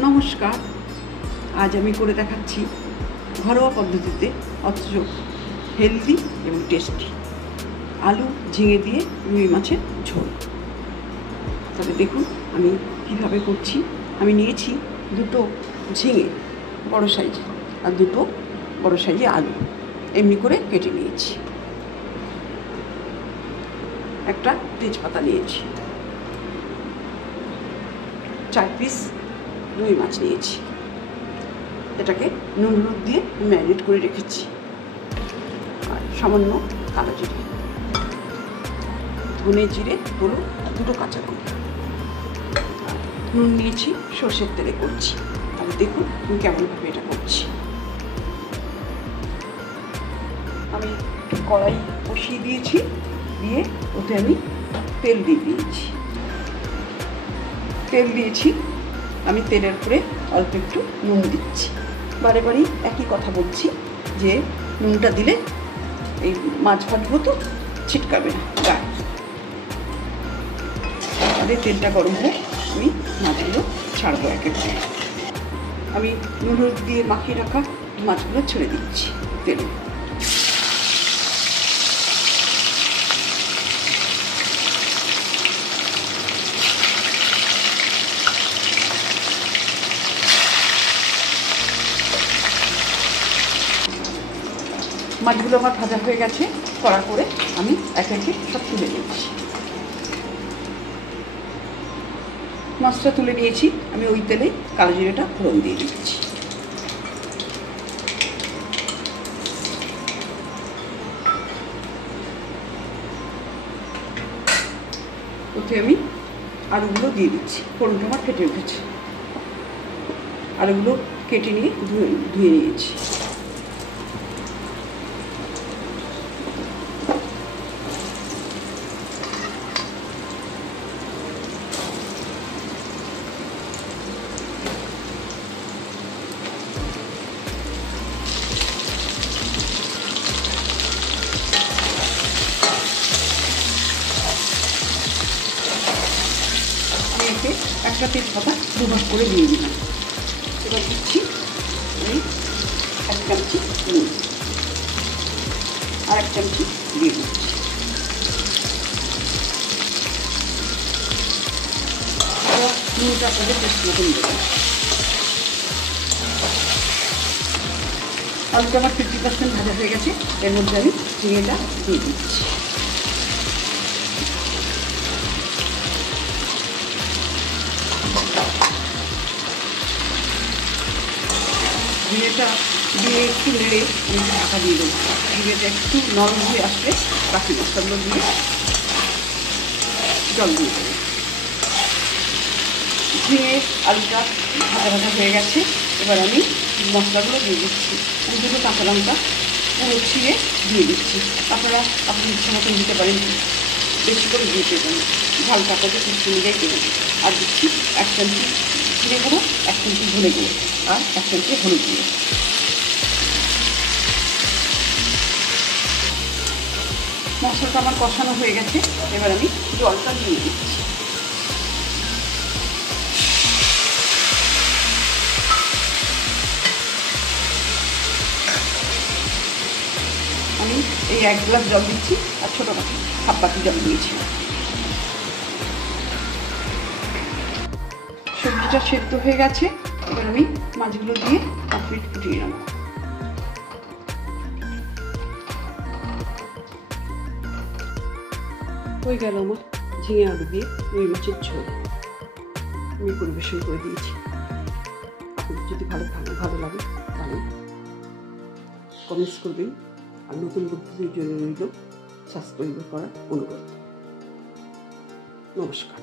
নমস্কার। আজ আমি করে দেখাচ্ছি ঘরোয়া পদ্ধতিতে অথচ হেলদি এবং টেস্টি আলু ঝিঙে দিয়ে রুই মাছের ঝোল। তবে দেখুন আমি কীভাবে করছি। আমি নিয়েছি দুটো ঝিঙে বড় সাইজ আর দুটো বড় সাইজে আলু এমনি করে কেটে নিয়েছি। একটা তেজপাতা নিয়েছি, 4 পিস রুই মাছ নিয়েছি, এটাকে নুন হলুদ দিয়ে ম্যারিনেট করে রেখেছি। আর সামান্য কালো জিরে, ধনে জিরে, হলুদ, দুটো কাঁচা লঙ্কা, নুন নিয়েছি, সর্ষের তেলে করছি। তাহলে দেখুন আমি কেমনভাবে এটা করছি। আমি কড়াই বসিয়ে দিয়েছি, দিয়ে ওতে আমি তেল দিয়ে দিয়েছি। তেল দিয়েছি, আমি তেলের উপরে অল্প একটু নুন দিচ্ছি। বারে বারেই একই কথা বলছি যে নুনটা দিলে এই মাছ ভাজবো তো ছিটকাবে না গায়ে। তাহলে তেলটা গরম হয়ে আমি মাছগুলো ছাড়বো এক এক করে। আমি নুন হলুদ দিয়ে মাখিয়ে রাখা মাছগুলো ছেড়ে দিচ্ছি তেলে। মাছগুলো আমার ভাজা হয়ে গেছে, কড়া করে আমি একে একে সব তুলে নিয়েছি। মাছটা তুলে নিয়েছি, আমি ওই তেলে কালো জিরেটা ফোড়ন দিয়ে দিচ্ছি। ওতে আমি আলুগুলো দিয়ে দিচ্ছি। ফোড়নটা আমার ফেটে উঠেছে, আলুগুলো কেটে নিয়ে ধুয়ে নিয়েছি। একটা তেজপাতা দুভাগ করে দিয়ে দিলাম। এবার দিচ্ছি ওই 1 চামচি নুন, আর 1 চামচি দিয়ে দিচ্ছি। নুনটা করে টেস্ট মতন দেবেন। আলুটা আমার 50% ভাজা হয়ে গেছে, এর মধ্যে আমি ঝিঙেটা দিয়ে দিচ্ছি। ঝিঙেটা দিয়ে একটু নেড়ে আমি ঢাকা দিয়ে দেবো। ঝিঙেটা একটু নরম হয়ে আসলে বাকি মশলাগুলো দিয়ে জল দিয়ে দেবো। ঝিঙে আলুটা ভাজা ভাজা হয়ে গেছে, এবার আমি মশলাগুলো দিয়ে দিচ্ছি। আমি দুটো কাঁচা লঙ্কা পুরো ছিঁড়ে দিয়ে দিচ্ছি। আপনারা আপনার ইচ্ছা মতন দিতে পারেন, বেশি করে দিয়ে দেবেন, ঝাল কাটাতে কিছু অনুযায়ী দেবেন। আর দিচ্ছি 1 চামচি জিরে গুঁড়ো, 1 চামচি ধনে গুঁড়ো, আর 1 চামচি হলুদ গুঁড়ো। মশলাটা আমার কষানো হয়ে গেছে, এবার আমি জলটা দিয়ে দিচ্ছি। আমি এই 1 গ্লাস জল দিচ্ছি, আর ছোটো বাটি হাফ বাটি জল দিয়েছি। সবজিটা সেদ্ধ হয়ে গেছে, এবার আমি মাছগুলো দিয়ে 5 মিনিট ফুটিয়ে নেব। হয়ে গেল আমার ঝিঙে আলু দিয়ে রুই মাছের ঝোল। আমি পরিবেশন করে দিয়েছি। আপনাদের যদি ভালো লাগে তাহলে কমেন্টস করবেন, আর নতুন বন্ধুদের জন্য রইল সাবস্ক্রাইব করার অনুরোধ। নমস্কার।